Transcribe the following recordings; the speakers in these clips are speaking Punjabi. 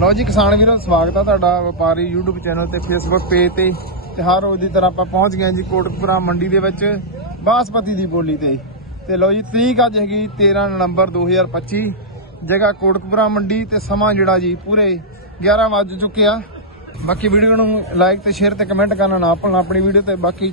ਲਓ ਜੀ, ਕਿਸਾਨ ਵੀਰੋ, ਸਵਾਗਤ ਆ ਤੁਹਾਡਾ ਵਪਾਰੀ YouTube ਚੈਨਲ ਤੇ Facebook ਪੇਜ ਤੇ। ਤੇ ਹਰ ਰੋਜ਼ ਦੀ ਤਰ੍ਹਾਂ ਆਪਾਂ ਪਹੁੰਚ ਗਏ ਹਾਂ ਜੀ ਕੋਟਕਪੁਰਾ ਮੰਡੀ ਦੇ ਵਿੱਚ ਬਾਸਪਤੀ ਦੀ ਬੋਲੀ ਤੇ। ਤੇ ਲਓ ਜੀ, ਤਰੀਕ ਅੱਜ ਹੈਗੀ 13 ਨਵੰਬਰ 2025 ਜਗ੍ਹਾ ਕੋਟਕਪੁਰਾ ਮੰਡੀ ਤੇ ਸਮਾਂ ਜਿਹੜਾ ਜੀ ਪੂਰੇ 11 ਵੱਜ ਚੁੱਕਿਆ ਬਾਕੀ ਵੀਡੀਓ ਨੂੰ ਲਾਈਕ ਤੇ ਸ਼ੇਅਰ ਤੇ ਕਮੈਂਟ ਕਰਨਾ ਨਾ ਭੁੱਲਣਾ ਆਪਣੀ ਵੀਡੀਓ ਤੇ। ਬਾਕੀ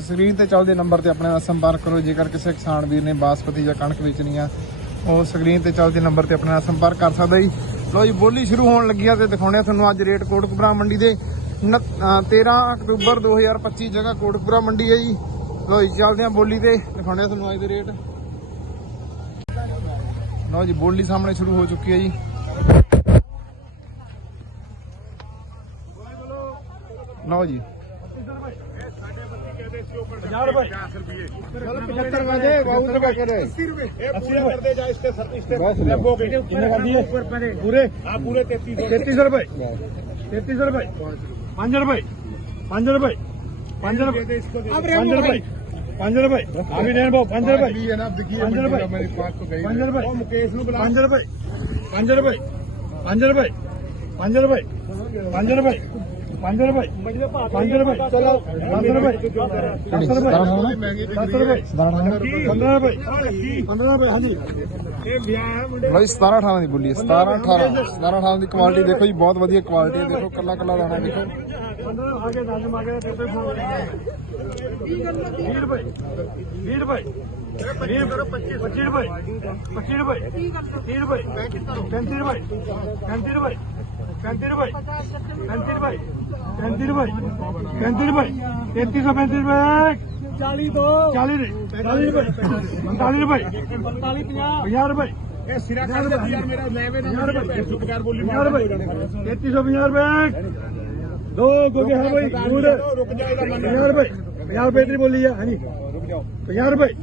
ਸਕਰੀਨ ਤੇ ਚੱਲਦੇ ਨੰਬਰ ਤੇ ਆਪਣੇ ਨਾਲ ਸੰਪਰਕ ਕਰੋ। ਜੇਕਰ ਕਿਸੇ ਕਿਸਾਨ ਵੀਰ ਨੇ ਬਾਸਪਤੀ ਜਾਂ ਕਣਕ ਵੇਚਣੀ ਆ, ਉਹ ਸਕਰੀਨ ਤੇ ਚੱਲਦੇ ਨੰਬਰ ਤੇ ਆਪਣੇ ਨਾਲ ਸੰਪਰਕ ਕਰ ਸਕਦਾ ਜੀ। ਲੋ ਜੀ, ਬੋਲੀ ਸ਼ੁਰੂ ਹੋਣ ਲੱਗੀ ਆ ਤੇ ਦਿਖਾਉਣੇ ਆ ਤੁਹਾਨੂੰ ਅੱਜ ਰੇਟ ਕੋਟਕਪੁਰਾ ਮੰਡੀ ਦੇ 13 ਅਕਤੂਬਰ 2025 ਜਗ੍ਹਾ ਕੋਟਕਪੁਰਾ ਮੰਡੀ ਹੈ ਜੀ। ਲੋ ਜੀ, ਚੱਲਦੇ ਆ ਬੋਲੀ ਤੇ ਦਿਖਾਉਣੇ ਆ ਤੁਹਾਨੂੰ ਅੱਜ ਦੇ ਰੇਟ। ਲੋ ਜੀ, ਬੋਲੀ ਸਾਹਮਣੇ ਸ਼ੁਰੂ ਹੋ ਚੁੱਕੀ ਹੈ ਜੀ। ਲਓ ਜੀ। 50 रुपए 50 रुपए पचहत्तर का दे बावन रुपए करे अस्सी रुपए पूरे कर दे जाए इसके सर इसके हो गए कितने कर दिए पूरे हाँ पूरे तैतीस तैतीस रुपए तैतीस रुपए पाँच रुपए पाँच रुपए पाँच रुपए पाँच रुपए पाँच रुपए अभी नहीं भाव पाँच रुपए पाँच रुपए पाँच रुपए मुकेश पाँच रुपए पाँच रुपए पाँच रुपए पाँच रुपए पाँच रुपए 5 ਰੁਪਏ। 5 ਰੁਪਏ। ਚਲੋ ਰੁਪਏ। 10 ਰੁਪਏ। ਇਹ ਵਿਆਹ ਮੁੰਡੇ ਲਓ 17 18 ਦੀ ਬੁੱਲੀ 17 18 17 18 ਦੀ ਕੁਆਲਿਟੀ ਦੇਖੋ ਜੀ ਬਹੁਤ ਵਧੀਆ ਕੁਆਲਿਟੀ ਹੈ। ਦੇਖੋ ਕੱਲਾ ਕੱਲਾ ਦਾਣਾ ਦੇਖੋ। 15 ਆ ਕੇ ਦੰਦ ਮਾਗੇ ਤੇ ਤੇ ਫੋਨ 20 ਰੁਪਏ। 20 ਰੁਪਏ। 20 ਰੁਪਏ। 25 ਰੁਪਏ। 25 ਰੁਪਏ। 30 ਰੁਪਏ। 35 ਰੁਪਏ। 35 ਰੁਪਏ। पैंतीस रुपए पैंतीस रुपए पैंतीस रुपए पैंतीस रुपए तैतीस सौ पैंतीस रुपए चालीस दो चालीस चालीस रुपए पैंतालीस रुपए पचास रुपए ये सिरा कर दे यार मेरा लेवे ना पचास रुपए सुपकार बोली पचास रुपए तैतीस सौ पचास रुपए दो गोगे हाँ भाई दूध रुक जाएगा मन ਪੰਜਾਹ ਰੁਪਏ 50 ਰੁਪਏ ਦੀ ਬੋਲੀ ਆ ਹਾਂਜੀ 50 ਰੁਪਏ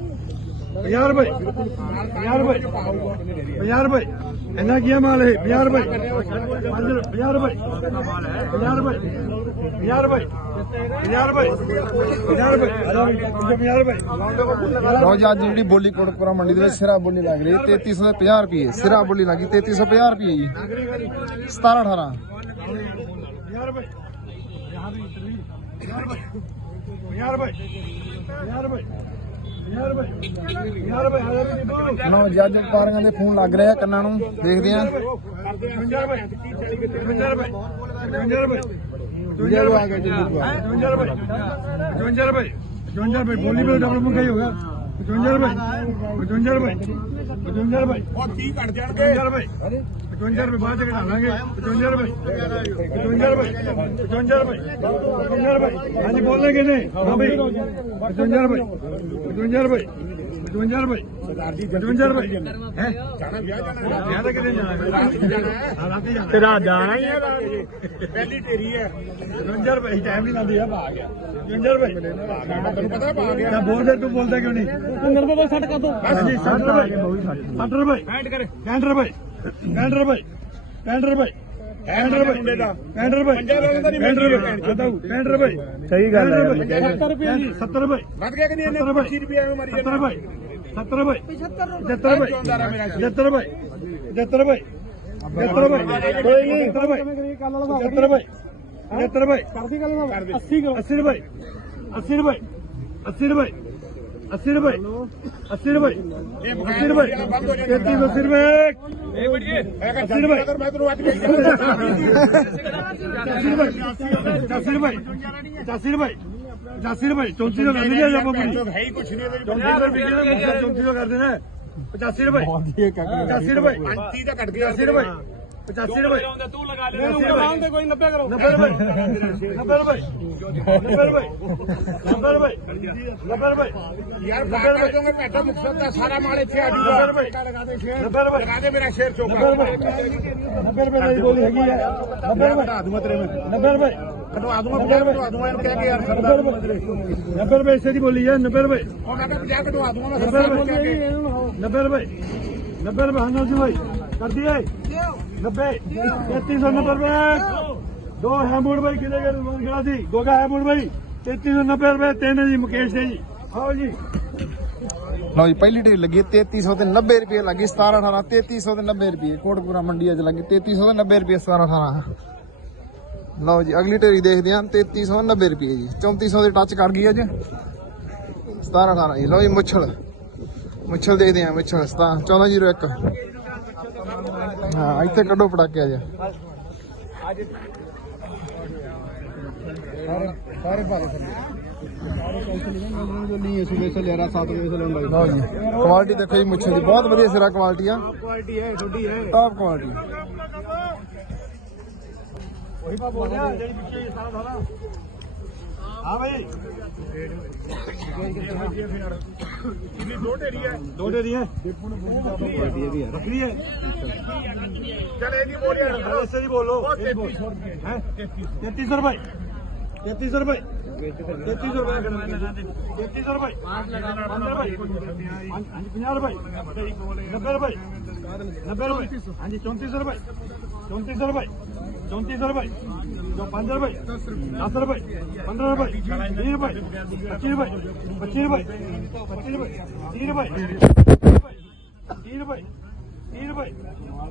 50 ਰੁਪਏ 50 ਰੁਪਏ 50 ਰੁਪਏ ਇੰਨਾ ਕੀ ਮਾਲ ਇਹ 50 ਰੁਪਏ 50 ਰੁਪਏ 50 ਰੁਪਏ 50 ਰੁਪਏ 50 ਰੁਪਏ 50 ਰੁਪਏ 50 ਰੁਪਏ ਲਓ ਜੀ ਅੱਜ ਜਿਹੜੀ ਬੋਲੀ ਕੋਟਕਪੁਰਾ ਮੰਡੀ ਦੇ ਵਿੱਚ ਸਿਰਾ ਬੋਲੀ ਲੱਗ ਰਹੀ ਹੈ 3350 ਰੁਪਏ ਸਿਰਾ ਬੋਲੀ ਲੱਗੀ 3350 ਰੁਪਏ ਜੀ 17 18 50 ਰੁਪਏ 50 ਰੁਪਏ 50 ਰੁਪਏ 50 ਰੁਪਏ 50 ਰੁਪਏ ਲੋ ਜੱਜ ਪਾਰੀਆਂ ਦੇ ਫੋਨ ਲੱਗ ਰਿਹਾ ਕੰਨਾਂ ਨੂੰ, ਦੇਖਦੇ ਆ ਦੂਜਾ ਲੋ ਆ ਗਿਆ ਜੀ ਦੂਜਾ ਰੁਪਏ 55 ਰੁਪਏ 55 ਰੁਪਏ ਬੋਲੀ ਵੀ ਡਬਲ ਮੁੰਗਾ ਹੀ। ਹੋਗਾ 55 ਰੁਪਏ 55 ਰੁਪਏ 55 ਰੁਪਏ ਉਹ 30 ਕੱਟ ਜਾਣਗੇ? 55 ਰੁਪਏ 55 ਰੁਪਏ ਬਾਅਦ ਚ ਘਟਾ ਲਾਂਗੇ। 55 ਰੁਪਏ 55 ਰੁਪਏ 55 ਰੁਪਏ 55 ਰੁਪਏ। ਹਾਂਜੀ ਬੋਲਾਂਗੇ ਨੇ ਹਾਂ ਬਈ 55 ਰੁਪਏ 55 ਰੁਪਏ 55 ਰੁਪਏ ਸਰਦਾਰ ਰੁਪਏ। ਹੈ? ਜਾਣਾ ਵਿਆਹ ਰੁਪਏ ਟਾਈਮ ਨਹੀਂ ਲਾਉਂਦੇ ਆ ਰੁਪਏ। ਤੈਨੂੰ ਤੂੰ ਬੋਲਦਾ ਕਿਉਂ ਨਹੀਂ? 55 ਰੁਪਏ ਰੁਪਏ। ਕੈਂਡਰ ਭਾਈ ਕੈਂਡਰ ਭਾਈ ਕੈਂਡਰ ਭਾਈ ਕੈਂਡਰ ਭਾਈ ਕੈਂਡਰ ਭਾਈ ਕੈਂਡਰ ਭਾਈ ਸਹੀ ਗੱਲ ਹੈ। 70 ਰੁਪਏ ਦੀ 70 ਭਾਈ ਵੱਧ ਗਿਆ ਕਿ ਨਹੀਂ 80 ਰੁਪਏ ਐਵੇਂ ਮਾਰੀ 70 ਭਾਈ 70 ਭਾਈ 75 ਭਾਈ 75 ਭਾਈ 75 ਭਾਈ 75 ਭਾਈ ਕੋਈ ਨਹੀਂ। 75 ਭਾਈ 75 ਭਾਈ 75 ਭਾਈ ਕਰਦੀ ਗੱਲ 80 80 ਰੁਪਏ 80 ਰੁਪਏ 80 ਰੁਪਏ अस्सी रुपए अस्सी रुपए अस्सी रुपए तैतीस अस्सी रुपए अस्सी रुपए पचासी रुपए पचासी रुपए पचासी रुपए चौंतीस कर देना आप अपनी चौंतीस रुपए चौंतीस कर देना पचासी रुपए पचासी रुपए पचासी रुपए 85 ਰੁਪਏ ਲਾਉਂਦਾ ਬੋਲੀ ਹੈ 90 ਰੁਪਏ ਘਟਾ ਰੁਪਏ ਘਟਵਾ ਰੁਪਏ ਇਸੇ ਦੀ ਬੋਲੀ ਹੈ 90 ਰੁਪਏ ਉਹ ਰੁਪਏ 90 ਰੁਪਏ ਹਾਂ ਜੀ ਭਾਈ ਕਰਦੀ ਹੈ कर दिए 90 3390 रुपए ਦੋ ਹੈ ਮੂੜ ਭਾਈ ਕਿਹਦੇ ਘਰ ਗਿਆ ਸੀ ਗੋਗਾ ਹੈ ਮੂੜ ਭਾਈ 3390 ਰੁਪਏ ਤਿੰਨ ਜੀ ਮੁਕੇਸ਼ ਦੇ ਜੀ ਆਓ ਜੀ ਲਓ ਜੀ ਪਹਿਲੀ ਢੇਰ ਲੱਗੀ ਹੈ 3300 ਤੇ 90 ਰੁਪਏ ਲੱਗੀ 17 18 3300 ਤੇ 90 ਰੁਪਏ ਕੋਟਪੁਰਾ ਮੰਡੀ ਅੱਜ ਲੱਗੀ 3300 ਤੇ 90 ਰੁਪਏ 17 18 ਲਓ ਜੀ ਅਗਲੀ ਢੇਰੀ ਦੇਖਦੇ ਹਾਂ 3390 ਰੁਪਏ ਜੀ 3400 ਦੇ ਟੱਚ ਕਰ ਗਈ ਅੱਜ 17 18 ਜੀ ਲਓ ਜੀ ਮੁੱਛਲ ਮੁੱਛਲ ਦੇਖਦੇ ਹਾਂ ਮੁੱਛਲ 1401 ਹਾਂ ਇੱਥੇ ਕੱਢੋ ਪਟਾਕੇ ਆ ਜਾ। ਸਾਰੇ ਭਾਰੇ ਜੋ ਨਹੀਂ ਹੈ ਸੁਬਹ ਸੇ ਲੈ ਰਹਾ 7 ਵਜੇ ਸੇ ਲੈਣ ਲੱਗ ਲਓ ਜੀ ਕੁਆਲਿਟੀ ਦੇਖੋ ਜੀ ਮੁੱਛਲ ਦੀ। ਬਹੁਤ ਵਧੀਆ ਸਿਰਾ ਕੁਆਲਿਟੀ ਆ। ਕੁਆਲਿਟੀ ਹੈ ਛੋਟੀ ਹੈ। ਟਾਪ ਕੁਆਲਿਟੀ ਉਹੀ ਬੋਲਿਆ ਜਿਹੜੀ ਪਿੱਛੇ ਸਾਰਾ ਸਾਰਾ। ਹਾਂ ਭਾਈ ਕਿੰਨੀ ਦੋ ਢੇਰੀ ਹੈ ਦੋ ਢੇਰੀ ਹੈ ਰੱਖੀ ਹੈ ਚਲ ਇਹ ਨਹੀਂ ਬੋਲਿਆ ਰਸਤੇ ਦੀ ਬੋਲੋ 3300 ਰੁਪਏ ਹੈ 3300 ਰੁਪਏ 3300 ਰੁਪਏ 3300 ਰੁਪਏ 3300 ਰੁਪਏ 50 ਰੁਪਏ 50 ਰੁਪਏ 90 ਰੁਪਏ 90 ਰੁਪਏ ਹਾਂਜੀ 3400 ਰੁਪਏ 3400 ਰੁਪਏ 3400 ਰੁਪਏ ਜੋ 5 ਰੁਪਏ 10 ਰੁਪਏ 15 ਰੁਪਏ 20 ਰੁਪਏ 25 ਰੁਪਏ 25 ਰੁਪਏ 25 ਰੁਪਏ 30 ਰੁਪਏ 30 ਰੁਪਏ 30 ਰੁਪਏ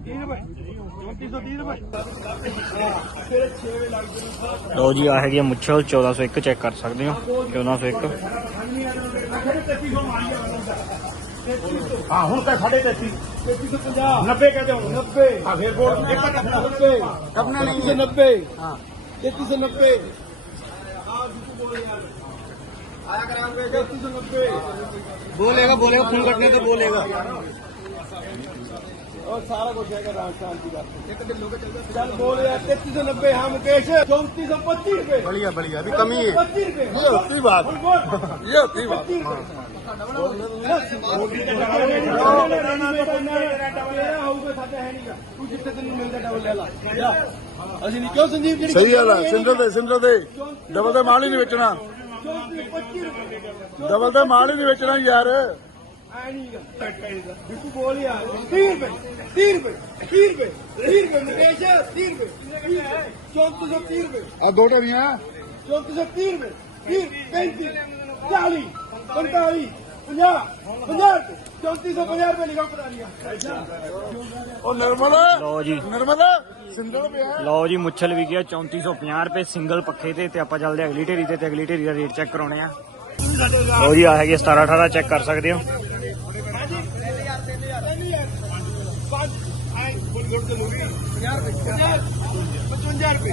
30 ਰੁਪਏ 3430 ਰੁਪਏ ਲੋ ਜੀ ਆ ਹੈਗੀ ਆ ਮੁੱਛਲ 1401 ਚੈੱਕ ਕਰ ਸਕਦੇ ਹੋ 1401 ਹਾਂ ਹੁਣ ਤਾਂ 33 3350 90 ਕਹਦੇ ਹੁਣ 90 ਹਾਂ ਫੇਰ ਬੋਲ ਇੱਕ ਤਾਂ 90 अपना नब्बे। तैतीस सौ नब्बे। बोलेगा बोलेगा फ़ोन कटने तो बोलेगा। और सारा कुछ है राम शांति का। चल बोले यार तैतीस सौ नब्बे हाँ। मुकेश चौंतीस सौ पच्चीस रुपए। बढ़िया बढ़िया अभी कमी है। पच्चीस रुपए। ये होती बात। ये होती बात। ਅਸੀਂ ਨਹੀਂ ਕਿਉਂ ਸੰਜੀਵ ਜਿਹੜੀ ਸਹੀ ਗੱਲ ਸਿੰਦਰ ਦੇ ਸਿੰਦਰ ਦੇ। ਡਬਲ ਦੇ ਮਾਲ ਹੀ ਨਹੀਂ ਵੇਚਣਾ। 25 ਰੁਪਏ ਡਬਲ ਦੇ ਮਾਲ ਹੀ ਨਹੀਂ ਵੇਚਣਾ ਯਾਰ। ਆਈ ਨਹੀਂ ਬਿੱਟੂ ਬੋਲ ਯਾਰ 30 ਰੁਪਏ 30 ਰੁਪਏ 30 ਰੁਪਏ 30 ਰੁਪਏ ਮੁਕੇਸ਼ 30 ਰੁਪਏ 3430 ਰੁਪਏ ਆ ਦੋ ਢੇਰੀਆਂ 3430 ਰੁਪਏ 30 35 40 45 50 50 3450 ਰੁਪਏ ਲਿਖਾ ਪਤਾ ਉਹ ਨਿਰਮਲ ਲਓ ਜੀ ਨਿਰਮਲ ਸਿੰਦਰ ਪਿਆ ਲਓ ਜੀ ਮੁੱਛਲ ਵੀ ਗਿਆ 3450 ਰੁਪਏ ਸਿੰਗਲ ਪੱਖੇ ਤੇ ਤੇ ਆਪਾਂ ਚੱਲਦੇ ਅਗਲੀ ਢੇਰੀ ਤੇ ਤੇ ਅਗਲੀ ਢੇਰੀ ਦਾ ਰੇਟ ਚੈੱਕ ਕਰਾਉਣੇ ਆ। ਲਓ ਜੀ, ਆ ਹੈਗੀ 17 18 ਚੈੱਕ ਕਰ ਸਕਦੇ ਹੋ। ਪਚਵੰਜਾ ਰੁਪਏ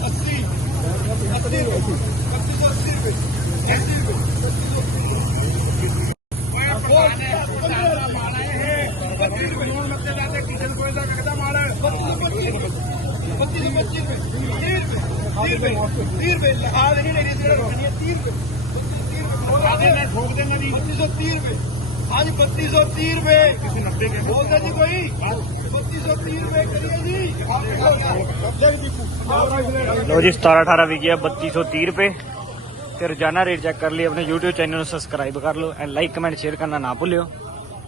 80 80 ਰੁਪਏ 80 ਰੁਪਏ 80 ਰੁਪਏ ਮੈਂ ਪਰਵਾਨ ਹੈ ਸਾਡਾ ਮਾਲ ਹੈ 25 ਰੁਪਏ ਹੁਣ ਮੱਤੇ ਦਾ ਤੇ ਕਿਸ਼ਨ ਕੋਈ ਦਾ ਕਿਹਦਾ ਮਾਲ ਹੈ 25 ਰੁਪਏ 25 25 ਰੁਪਏ 30 ਰੁਪਏ 30 ਰੁਪਏ ਆ ਨਹੀਂ ਲੈ ਰਹੀ ਜਿਹੜਾ 30 ਰੁਪਏ 30 ਰੁਪਏ ਉਹ ਆਦੇ ਨੇ ਠੋਕ ਦੇਣਾ ਜੀ 2530 ਰੁਪਏ ਅੱਜ 3230 ਰੁਪਏ। ਕਿਸੇ 90 ਕੇ ਬੋਲਦਾ ਜੀ ਕੋਈ? 3230 ਰੁਪਏ ਕਰੀਏ ਜੀ। ਲਓ ਜੀ 17 18 ਵੀ ਗਿਆ 3230 ਰੁਪਏ। ਤੇ ਰੋਜ਼ਾਨਾ ਰੇਟ ਚੈੱਕ ਕਰ ਲਈ ਆਪਣੇ YouTube ਚੈਨਲ ਨੂੰ ਸਬਸਕ੍ਰਾਈਬ ਕਰ ਲਓ ਐਂਡ ਲਾਈਕ ਕਮੈਂਟ ਸ਼ੇਅਰ ਕਰਨਾ ਨਾ ਭੁੱਲਿਓ।